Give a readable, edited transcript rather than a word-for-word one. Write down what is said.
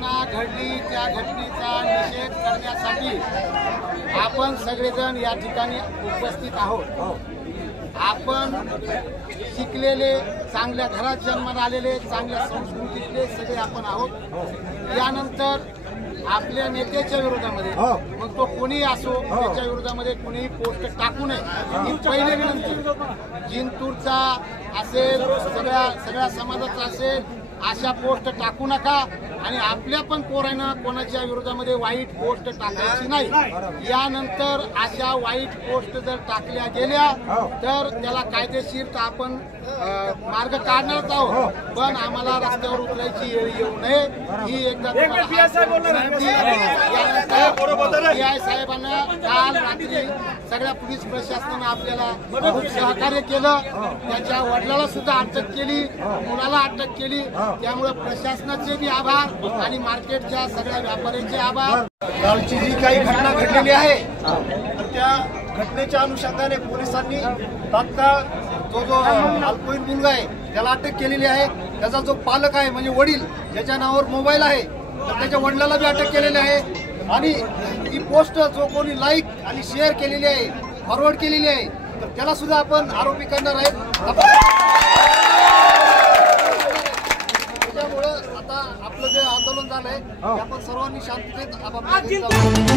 घटना घडली त्या घटनेचा निषेध करण्यासाठी आपण सगळेजण या ठिकाणी उपस्थित आहोत। आपण शिकलेले, चांगल्या घरात जन्माला आलेले, चांगल्या संस्कृतीतले सगळे आपण आहोत। यानंतर आपल्या नेत्याच्या विरोधामध्ये, मग तो कोणी असो, त्याच्या विरोधामध्ये कोणीही पोस्ट टाकू नये ही पहिली विनंती। जिंतूरचा असेल, सगळ्या समाजाचा असेल, अशा पोस्ट टाकू नका। आणि आपल्या पण पोरांना कोणाच्या विरोधामध्ये वाईट पोस्ट टाकायची नाही। यानंतर अशा वाईट पोस्ट जर टाकल्या गेल्या तर त्याला कायदेशीर तर आपण मार्ग काढणारच आहोत, पण आम्हाला रस्त्यावर उतरायची वेळ येऊ नये ही एकदा पीआय साहेबांना काल रात्री सगळ्या पोलीस प्रशासनानं आपल्याला खूप सहकार्य केलं। त्याच्या वडिलाला सुद्धा अटक केली, मुलाला अटक केली। त्यामुळे प्रशासनाचे बी आभार आणि मार्केटच्या सगळ्या व्यापाऱ्यांचे आभार। कालची जी काही घटना घडलेली आहे तर त्या घटनेच्या अनुषंगाने पोलिसांनी तात्काळ जो अल्पवयीन मुलगा आहे त्याला अटक केलेली आहे। त्याचा जो पालक आहे म्हणजे वडील, ज्याच्या नावावर मोबाईल आहे, तर त्याच्या वडिलाला बी अटक केलेली आहे। आणि ही पोस्ट जो कोणी लाईक आणि शेअर केलेली आहे, फॉरवर्ड केलेली आहे, तर त्याला सुद्धा आपण आरोपी करणार आहेत। त्याच्यामुळं आता आपलं जे आंदोलन झालंय ते आपण सर्वांनी शांततेत आपापल्या